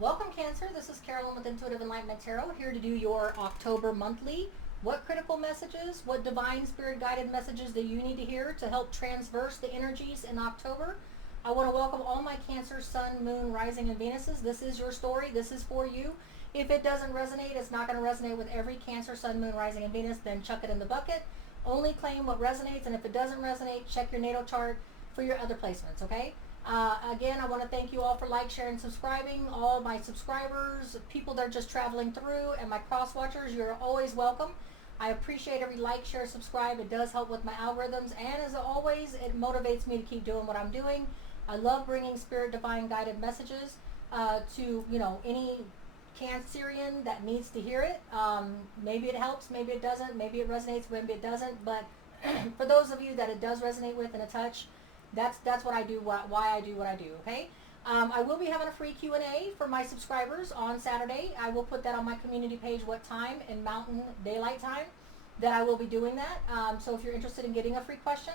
Welcome, Cancer. This is Carolyn with Intuitive Enlightenment Tarot, here to do your October monthly. What critical messages, what divine spirit guided messages do you need to hear to help transverse the energies in October? I want to welcome all my Cancer, Sun, Moon, Rising, and Venuses. This is your story. This is for you. If it doesn't resonate, it's not going to resonate with every Cancer, Sun, Moon, Rising, and Venus, then chuck it in the bucket. Only claim what resonates, and if it doesn't resonate, check your natal chart for your other placements, okay? Again, I want to thank you all for like, sharing, subscribing. All my subscribers, people that are just traveling through, and my cross watchers, you're always welcome. I appreciate every like, share, subscribe. It does help with my algorithms, and as always, it motivates me to keep doing what I'm doing. I love bringing spirit divine guided messages to any Cancerian that needs to hear it. Maybe it helps, maybe it doesn't, maybe it resonates, maybe it doesn't. But for those of you that it does resonate with in a touch, that's what I do, why I do what I do, okay? I will be having a free Q&A for my subscribers on Saturday. I will put that on my community page what time in Mountain Daylight Time that I will be doing that. So if you're interested in getting a free question,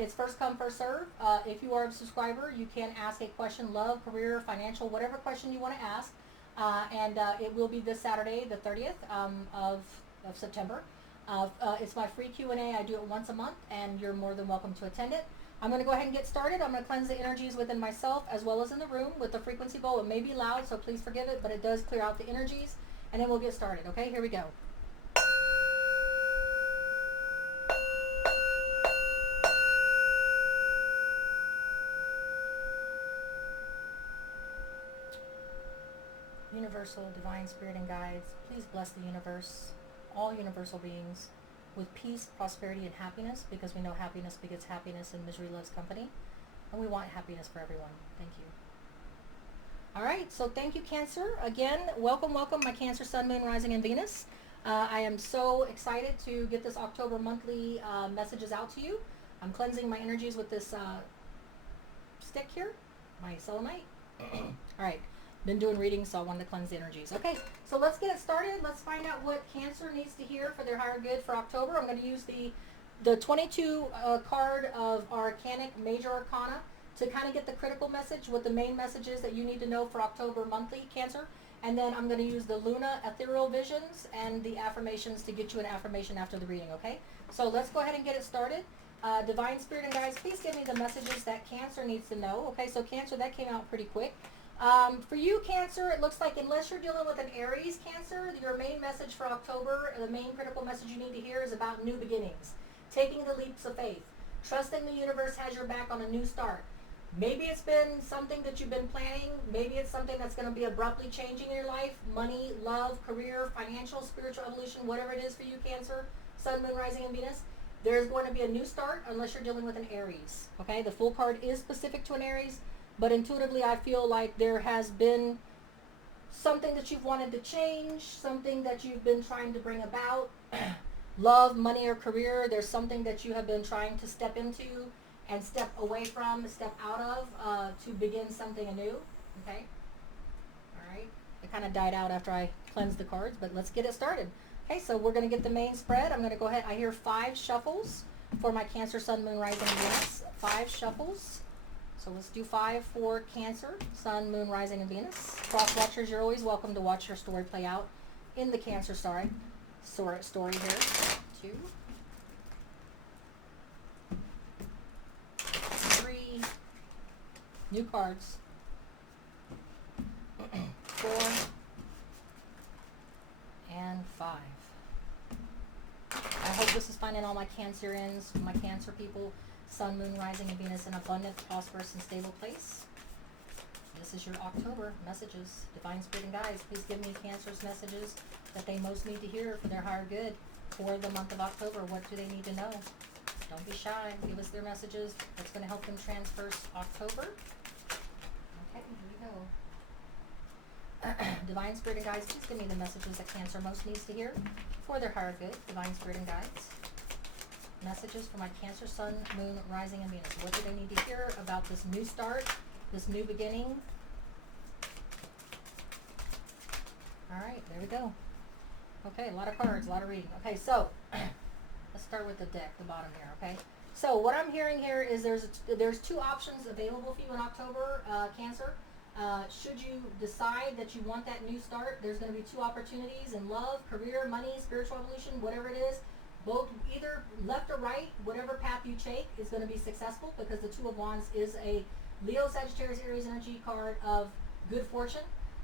it's first come, first serve. If you are a subscriber, you can ask a question, love, career, financial, whatever question you want to ask. It will be this Saturday, the 30th of September. It's my free Q&A. I do it once a month, and you're more than welcome to attend it. I'm going to go ahead and get started. I'm going to cleanse the energies within myself as well as in the room with the frequency bowl. It may be loud, so please forgive it, but it does clear out the energies, and then we'll get started. Okay, here we go. Universal, divine spirit and guides, please bless the universe, all universal beings, with peace, prosperity, and happiness, because we know happiness begets happiness and misery loves company. And we want happiness for everyone. Thank you. All right, so thank you, Cancer. Again, welcome, my Cancer, Sun, Moon, Rising, and Venus. I am so excited to get this October monthly messages out to you. I'm cleansing my energies with this stick here, my selenite. All right. Been doing readings, so I wanted to cleanse the energies. Okay, so let's get it started. Let's find out what Cancer needs to hear for their higher good for October. I'm going to use the 22 card of Arcanic Major Arcana to kind of get the critical message, what the main message is that you need to know for October monthly, Cancer. And then I'm going to use the Luna Ethereal Visions and the affirmations to get you an affirmation after the reading, okay? So let's go ahead and get it started. Divine Spirit and guys, please give me the messages that Cancer needs to know. Okay, so Cancer, that came out pretty quick. For you, Cancer, it looks like unless you're dealing with an Aries, Cancer, your main message for October, the main critical message you need to hear is about new beginnings. Taking the leaps of faith. Trusting the universe has your back on a new start. Maybe it's been something that you've been planning. Maybe it's something that's going to be abruptly changing in your life. Money, love, career, financial, spiritual evolution, whatever it is for you, Cancer, Sun, Moon, Rising, and Venus. There's going to be a new start unless you're dealing with an Aries. Okay, the full card is specific to an Aries. But intuitively, I feel like there has been something that you've wanted to change, something that you've been trying to bring about. Love, money, or career. There's something that you have been trying to step into and step away from, step out of to begin something anew. Okay? All right. It kind of died out after I cleansed the cards, but let's get it started. Okay, so we're going to get the main spread. I'm going to go ahead. I hear 5 shuffles for my Cancer, Sun, Moon, Rising, and Venus. 5 shuffles. So let's do 5 for Cancer, Sun, Moon, Rising, and Venus. Cross watchers, you're always welcome to watch your story play out in the Cancer story here. 2, 3, new cards. 4 and 5. I hope this is finding all my Cancerians, my Cancer people, Sun, Moon, Rising, and Venus in abundant, prosperous, and stable place. This is your October messages. Divine Spirit and guides, please give me Cancer's messages that they most need to hear for their higher good for the month of October. What do they need to know? Don't be shy. Give us their messages. That's going to help them transverse October. Okay, here we go. Divine Spirit and guides, please give me the messages that Cancer most needs to hear for their higher good. Divine Spirit and guides. Messages for my Cancer, Sun, Moon, Rising, and Venus. What do they need to hear about this new start, this new beginning? All right, there we go. Okay, a lot of cards, a lot of reading. Okay, so let's start with the deck, the bottom here, okay? So what I'm hearing here is there's 2 options available for you in October, Cancer. Should you decide that you want that new start, there's going to be two opportunities in love, career, money, spiritual evolution, whatever it is. Both, either left or right, whatever path you take is going to be successful, because the Two of Wands is a Leo, Sagittarius, Aries energy card of good fortune,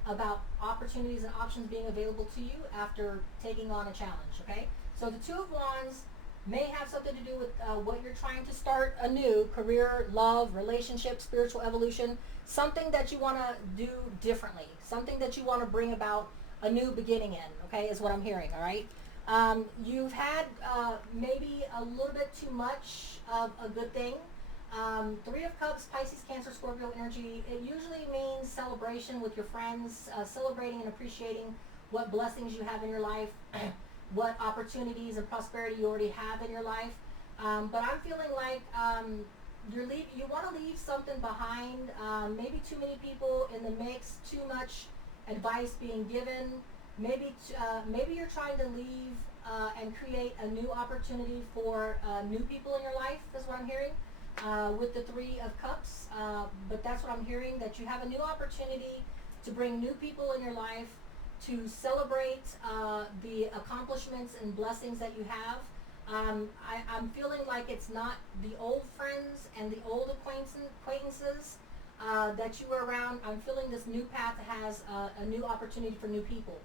about opportunities and options being available to you after taking on a challenge. Okay, so the Two of Wands may have something to do with what you're trying to start anew: career, love, relationship, spiritual evolution, something that you want to do differently, something that you want to bring about a new beginning in. Okay, is what I'm hearing. All right. You've had maybe a little bit too much of a good thing. Three of Cups, Pisces, Cancer, Scorpio energy, it usually means celebration with your friends, celebrating and appreciating what blessings you have in your life, what opportunities and prosperity you already have in your life. But I'm feeling like you want to leave something behind. Maybe too many people in the mix, too much advice being given. Maybe you're trying to leave and create a new opportunity for new people in your life, is what I'm hearing, with the Three of Cups. But that's what I'm hearing, that you have a new opportunity to bring new people in your life, to celebrate the accomplishments and blessings that you have. I'm feeling like it's not the old friends and the old acquaintances that you were around. I'm feeling this new path has a new opportunity for new people,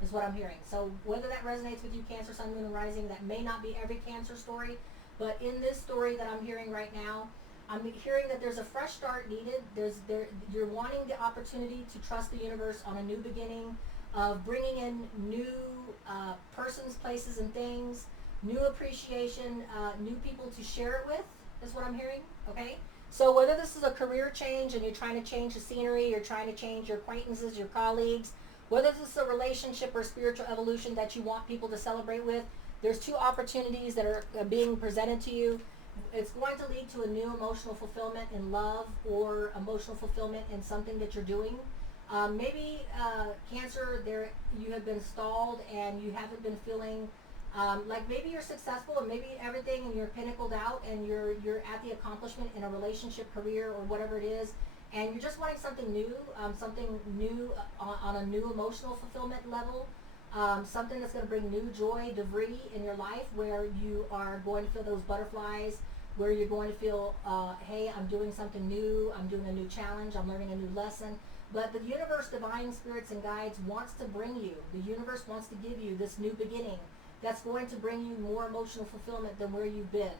is what I'm hearing. So whether that resonates with you, Cancer, Sun, Moon, and Rising, that may not be every Cancer story, but in this story that I'm hearing right now, I'm hearing that there's a fresh start needed. You're wanting the opportunity to trust the universe on a new beginning, of bringing in new persons, places, and things, new appreciation, new people to share it with, is what I'm hearing. Okay? So whether this is a career change and you're trying to change the scenery, you're trying to change your acquaintances, your colleagues, whether this is a relationship or spiritual evolution that you want people to celebrate with, there's two opportunities that are being presented to you. It's going to lead to a new emotional fulfillment in love, or emotional fulfillment in something that you're doing. Maybe Cancer, you have been stalled and you haven't been feeling like maybe you're successful, and maybe everything, and you're pinnacled out, and you're at the accomplishment in a relationship, career, or whatever it is, and you're just wanting something new on a new emotional fulfillment level, something that's going to bring new joy, debris in your life, where you are going to feel those butterflies, where you're going to feel, hey, I'm doing something new, I'm doing a new challenge, I'm learning a new lesson. But the universe, divine spirits, and guides wants to bring you, the universe wants to give you this new beginning that's going to bring you more emotional fulfillment than where you've been.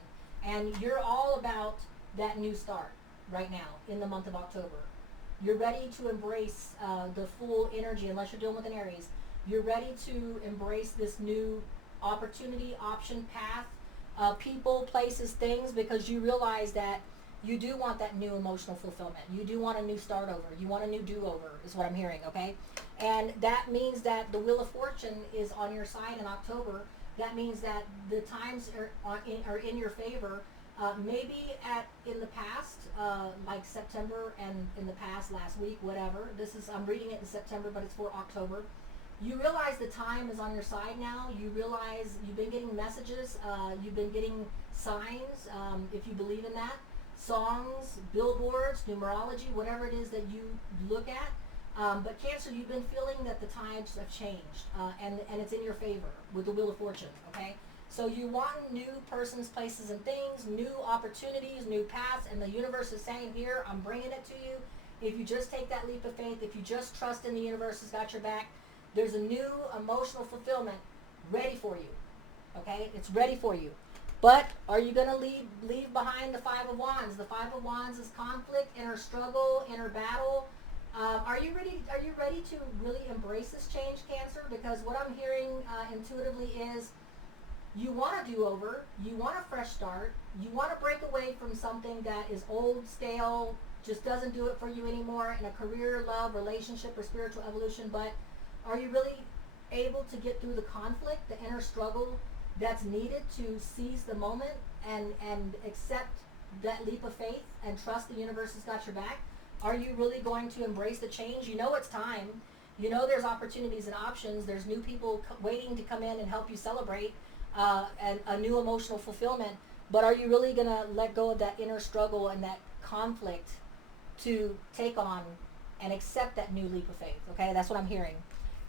And you're all about that new start right now in the month of October. You're ready to embrace the full energy, unless you're dealing with an Aries. You're ready to embrace this new opportunity, option, path, people, places, things, because you realize that you do want that new emotional fulfillment. You do want a new start over. You want a new do-over, is what I'm hearing, okay? And that means that the Wheel of Fortune is on your side in October. That means that the times are in your favor. Maybe in the past, like September, and in the past, last week, whatever. I'm reading it in September, but it's for October. You realize the time is on your side now. You realize you've been getting messages. You've been getting signs, if you believe in that. Songs, billboards, numerology, whatever it is that you look at. But Cancer, you've been feeling that the times have changed, and it's in your favor with the Wheel of Fortune, okay? So you want new persons, places, and things, new opportunities, new paths, and the universe is saying, here, I'm bringing it to you. If you just take that leap of faith, if you just trust in the universe has got your back, there's a new emotional fulfillment ready for you, okay? It's ready for you. But are you going to leave behind the Five of Wands? The Five of Wands is conflict, inner struggle, inner battle. Are you ready to really embrace this change, Cancer? Because what I'm hearing intuitively is you want a do-over, you want a fresh start, you want to break away from something that is old, stale, just doesn't do it for you anymore in a career, love, relationship, or spiritual evolution. But are you really able to get through the conflict, the inner struggle that's needed to seize the moment and accept that leap of faith and trust the universe has got your back? Are you really going to embrace the change? You know it's time. You know there's opportunities and options. There's new people waiting to come in and help you celebrate and a new emotional fulfillment. But are you really going to let go of that inner struggle and that conflict to take on and accept that new leap of faith. Okay, that's what I'm hearing.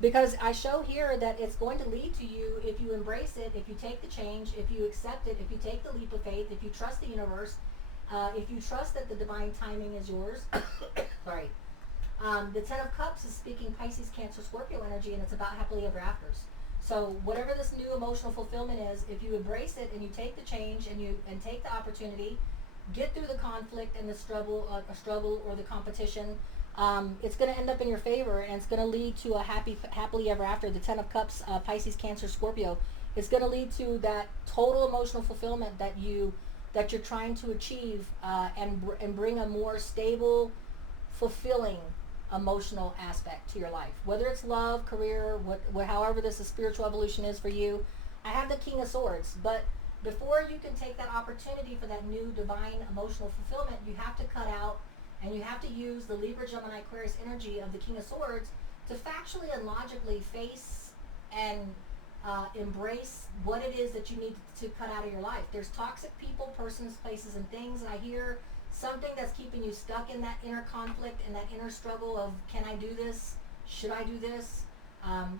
Because I show here that it's going to lead to you if you embrace it, if you take the change, if you accept it, if you take the leap of faith, if you trust the universe, if you trust that the divine timing is yours. Sorry. The Ten of Cups is speaking Pisces, Cancer, Scorpio energy, and it's about happily ever afters. So whatever this new emotional fulfillment is, if you embrace it and you take the change and take the opportunity, get through the conflict and the struggle or the competition, it's going to end up in your favor, and it's going to lead to a happily ever after. The Ten of Cups, Pisces, Cancer, Scorpio, it's going to lead to that total emotional fulfillment that you're trying to achieve, and bring a more stable, fulfilling emotional aspect to your life, whether it's love, career, however this is spiritual evolution is for you. I have the King of Swords, but before you can take that opportunity for that new divine emotional fulfillment, you have to cut out and you have to use the Libra, Gemini, Aquarius energy of the King of Swords to factually and logically face and embrace what it is that you need to cut out of your life. There's toxic people, persons, places, and things, and I hear something that's keeping you stuck in that inner conflict and that inner struggle of, can I do this? Should I do this?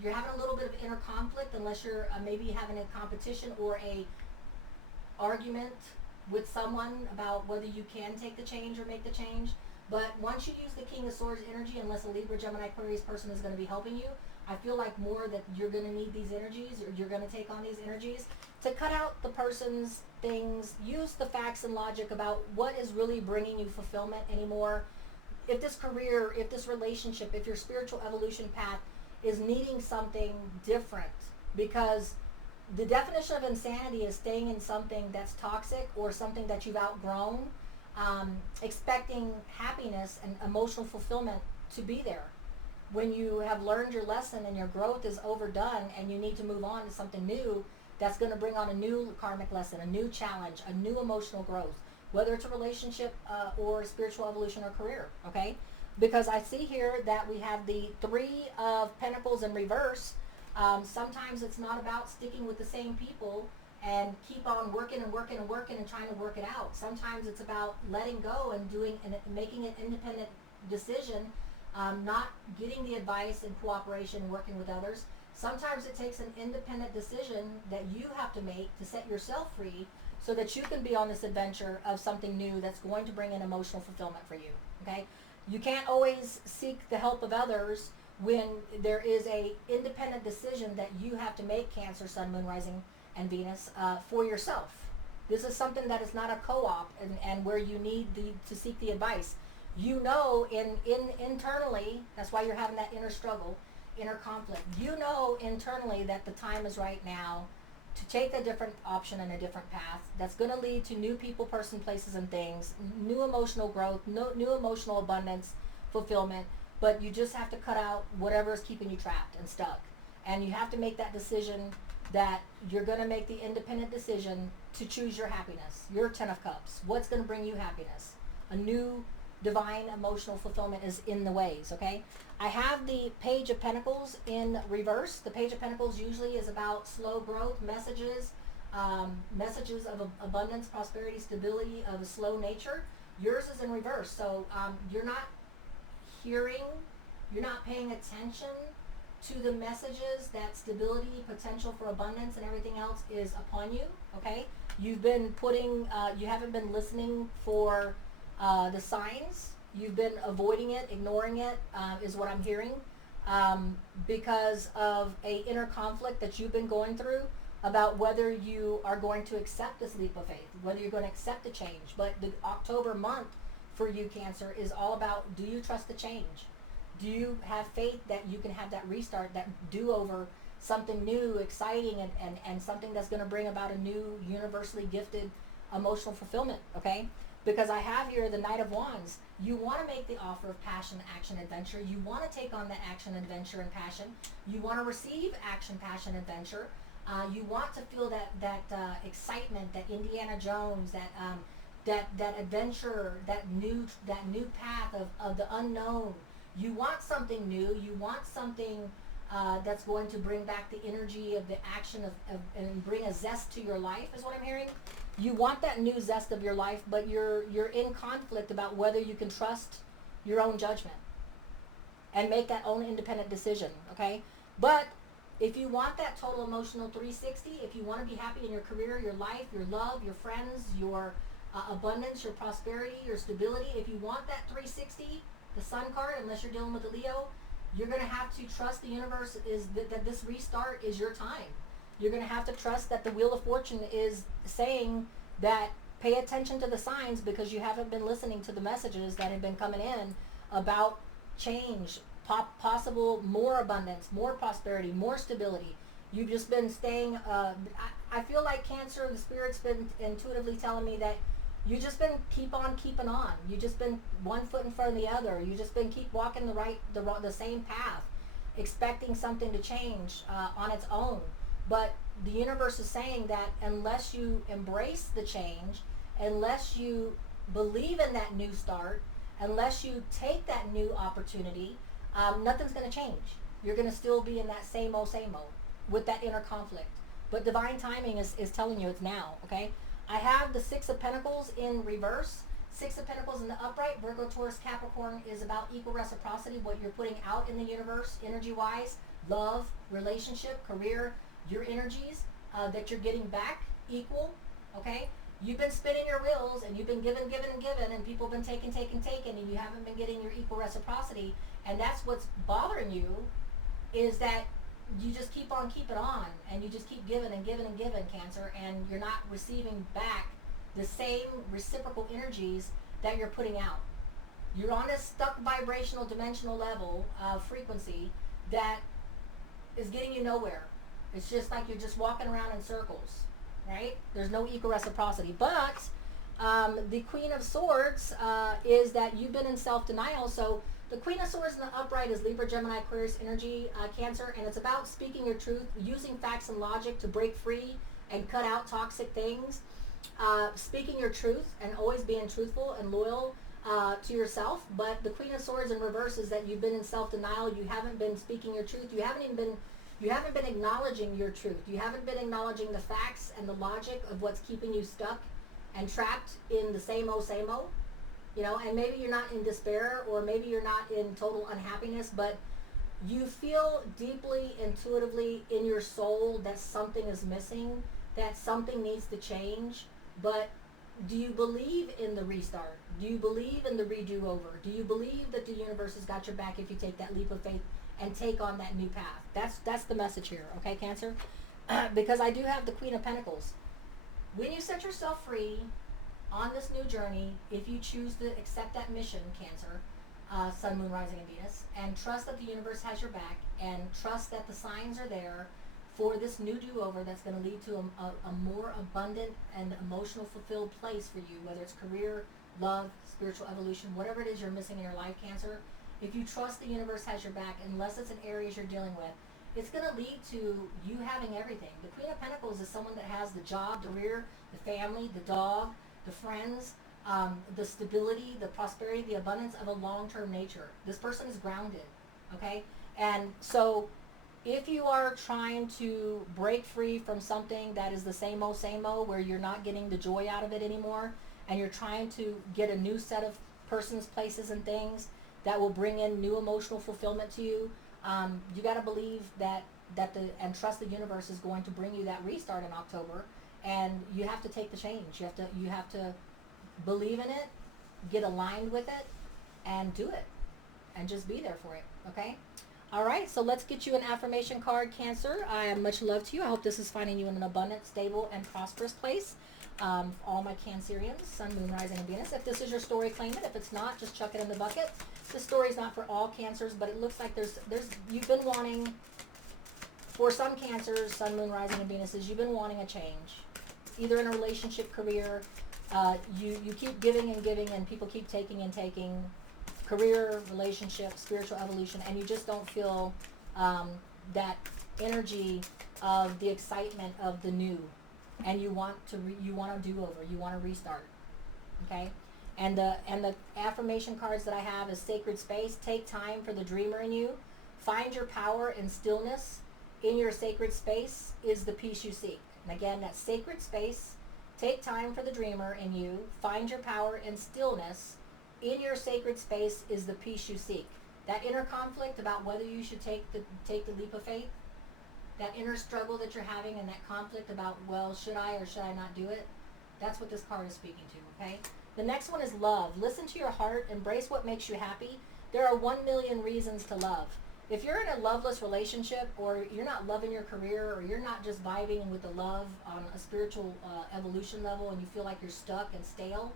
You're having a little bit of inner conflict unless you're maybe having a competition or a argument with someone about whether you can take the change or make the change. But once you use the King of Swords energy, unless a Libra, Gemini, Aquarius person is going to be helping you, I feel like more that you're going to need these energies, or you're going to take on these energies to cut out the person's things. Use the facts and logic about what is really bringing you fulfillment anymore. If this career, if this relationship, if your spiritual evolution path is needing something different, because the definition of insanity is staying in something that's toxic or something that you've outgrown, expecting happiness and emotional fulfillment to be there. When you have learned your lesson and your growth is overdone and you need to move on to something new, that's going to bring on a new karmic lesson, a new challenge, a new emotional growth, whether it's a relationship or spiritual evolution or career, okay? Because I see here that we have the Three of Pentacles in reverse. Sometimes it's not about sticking with the same people and keep on working and working and working and trying to work it out. Sometimes it's about letting go and doing and making an independent decision, not getting the advice and cooperation, working with others. Sometimes it takes an independent decision that you have to make to set yourself free so that you can be on this adventure of something new that's going to bring in emotional fulfillment for you, okay? You can't always seek the help of others when there is a independent decision that you have to make, Cancer, Sun, Moon, Rising, and Venus, for yourself. This is something that is not a co-op and where you need to seek the advice. You know internally, that's why you're having that inner struggle, inner conflict. You know internally that the time is right now to take a different option and a different path that's going to lead to new people, person, places, and things, new emotional growth, new emotional abundance, fulfillment. But you just have to cut out whatever is keeping you trapped and stuck. And you have to make that decision that you're going to make the independent decision to choose your happiness, your Ten of Cups. What's going to bring you happiness? A new divine emotional fulfillment is in the ways, okay? I have the Page of Pentacles in reverse. The Page of Pentacles usually is about slow growth, messages of abundance, prosperity, stability of a slow nature. Yours is in reverse. So you're not hearing, you're not paying attention to the messages that stability, potential for abundance, and everything else is upon you, okay? You've been you haven't been listening for the signs. You've been avoiding it, ignoring it, is what I'm hearing, because of a inner conflict that you've been going through about whether you are going to accept this leap of faith, whether you're going to accept the change. But the October month for you, Cancer, is all about, do you trust the change? Do you have faith that you can have that restart, that do-over, something new, exciting, and something that's going to bring about a new, universally gifted emotional fulfillment, okay? Because I have here the Knight of Wands. You want to make the offer of passion, action, adventure. You want to take on that action, adventure, and passion. You want to receive action, passion, adventure. You want to feel that excitement, that Indiana Jones, that adventure, that new path of the unknown. You want something new. You want something that's going to bring back the energy of the action and bring a zest to your life, is what I'm hearing. You want that new zest of your life, but you're in conflict about whether you can trust your own judgment. and make that own independent decision, okay? But if you want that total emotional 360, if you want to be happy in your career, your life, your love, your friends, your abundance, your prosperity, your stability, if you want that 360, the sun card, unless you're dealing with a Leo, you're going to have to trust the universe is that this restart is your time. You're going to have to trust that the Wheel of Fortune is saying that pay attention to the signs, because you haven't been listening to the messages that have been coming in about change, possible more abundance, more prosperity, more stability. You've just been staying, I feel like Cancer, the Spirit's been intuitively telling me that you just been keep on keeping on. You just been one foot in front of the other. You just been keep walking the same path, expecting something to change on its own. But the universe is saying that unless you embrace the change, unless you believe in that new start, unless you take that new opportunity, nothing's going to change. You're going to still be in that same old with that inner conflict. But divine timing is telling you it's now, okay? I have the Six of Pentacles in reverse. Six of Pentacles in the upright. Virgo, Taurus, Capricorn is about equal reciprocity, what you're putting out in the universe, energy-wise, love, relationship, career, your energies that you're getting back equal, okay? You've been spinning your wheels and you've been giving, and people have been taking, and you haven't been getting your equal reciprocity. And that's what's bothering you, is that you just keep on keeping on, and you just keep giving, Cancer, and you're not receiving back the same reciprocal energies that you're putting out. You're on a stuck vibrational dimensional level of frequency that is getting you nowhere. It's just like you're just walking around in circles, right? There's no equal reciprocity. But the Queen of Swords is that you've been in self-denial. So the Queen of Swords in the upright is Libra, Gemini, Aquarius energy, Cancer, and it's about speaking your truth, using facts and logic to break free and cut out toxic things, speaking your truth and always being truthful and loyal to yourself. But the Queen of Swords in reverse is that you've been in self-denial. You haven't been speaking your truth. You haven't been acknowledging your truth. You haven't been acknowledging the facts and the logic of what's keeping you stuck and trapped in the same old, you know. And maybe you're not in despair, or maybe you're not in total unhappiness, but you feel deeply, intuitively in your soul that something is missing, that something needs to change. But do you believe in the restart? Do you believe in the redo over? Do you believe that the universe has got your back if you take that leap of faith and take on that new path? That's the message here, okay, Cancer? Because I do have the Queen of Pentacles. When you set yourself free on this new journey, if you choose to accept that mission, Cancer, Sun, Moon, Rising, and Venus, and trust that the universe has your back, and trust that the signs are there for this new do-over that's going to lead to a more abundant and emotional fulfilled place for you, whether it's career, love, spiritual evolution, whatever it is you're missing in your life, Cancer. If you trust the universe has your back, unless it's in areas you're dealing with, it's going to lead to you having everything. The Queen of Pentacles is someone that has the job, the career, the family, the dog, the friends, the stability, the prosperity, the abundance of a long-term nature. This person is grounded, okay? And so if you are trying to break free from something that is the same old, where you're not getting the joy out of it anymore, and you're trying to get a new set of persons, places, and things that will bring in new emotional fulfillment to you, you got to believe and trust the universe is going to bring you that restart in October, and you have to take the change. You have to believe in it, get aligned with it, and do it, and just be there for it. Okay. All right. So let's get you an affirmation card, Cancer. I am much love to you. I hope this is finding you in an abundant, stable, and prosperous place. All my Cancerians, Sun, Moon, Rising, and Venus. If this is your story, claim it. If it's not, just chuck it in the bucket. This story is not for all Cancers, but it looks like you've been wanting, for some Cancers, Sun, Moon, Rising, and Venuses, you've been wanting a change, either in a relationship, career. You keep giving, and people keep taking, career, relationship, spiritual evolution, and you just don't feel that energy of the excitement of the new, and you want to do over, you want to restart, okay? And the affirmation cards that I have is sacred space. Take time for the dreamer in you. Find your power in stillness. In your sacred space is the peace you seek. And again, that sacred space. Take time for the dreamer in you. Find your power in stillness. In your sacred space is the peace you seek. That inner conflict about whether you should take the leap of faith, that inner struggle that you're having, and that conflict about, well, should I or should I not do it? That's what this card is speaking to, okay? The next one is love. Listen to your heart. Embrace what makes you happy. There are 1,000,000 reasons to love. If you're in a loveless relationship, or you're not loving your career, or you're not just vibing with the love on a spiritual evolution level, and you feel like you're stuck and stale,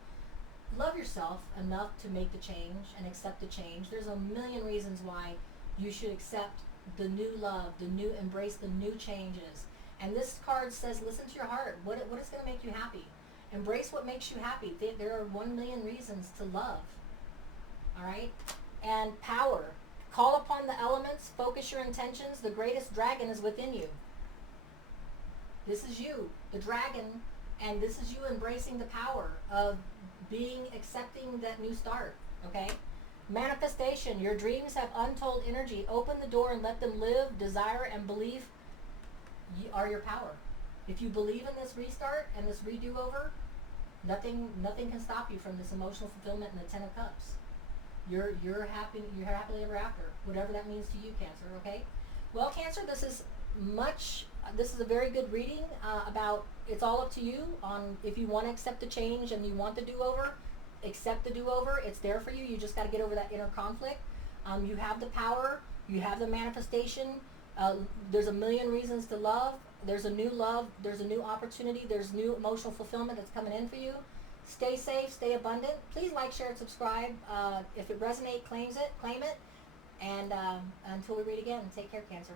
love yourself enough to make the change and accept the change. There's a million reasons why you should accept the new love, embrace the new changes. And this card says, listen to your heart. What is going to make you happy? Embrace what makes you happy. There are 1,000,000 reasons to love. All right? And power. Call upon the elements. Focus your intentions. The greatest dragon is within you. This is you, the dragon, and this is you embracing the power of accepting that new start. Okay? Manifestation. Your dreams have untold energy. Open the door and let them live. Desire and belief are your power. If you believe in this restart and this redo over, nothing can stop you from this emotional fulfillment in the Ten of Cups. You're happy. You're happily ever after. Whatever that means to you, Cancer. Okay. Well, Cancer, this is a very good reading about. It's all up to you on if you want to accept the change and you want the do-over. Accept the do-over. It's there for you. You just got to get over that inner conflict. You have the power. You have the manifestation. There's 1,000,000 reasons to love. There's a new love. There's a new opportunity. There's new emotional fulfillment that's coming in for you. Stay safe. Stay abundant. Please like, share, and subscribe. If it resonates, claim it. And until we read again, take care, Cancer.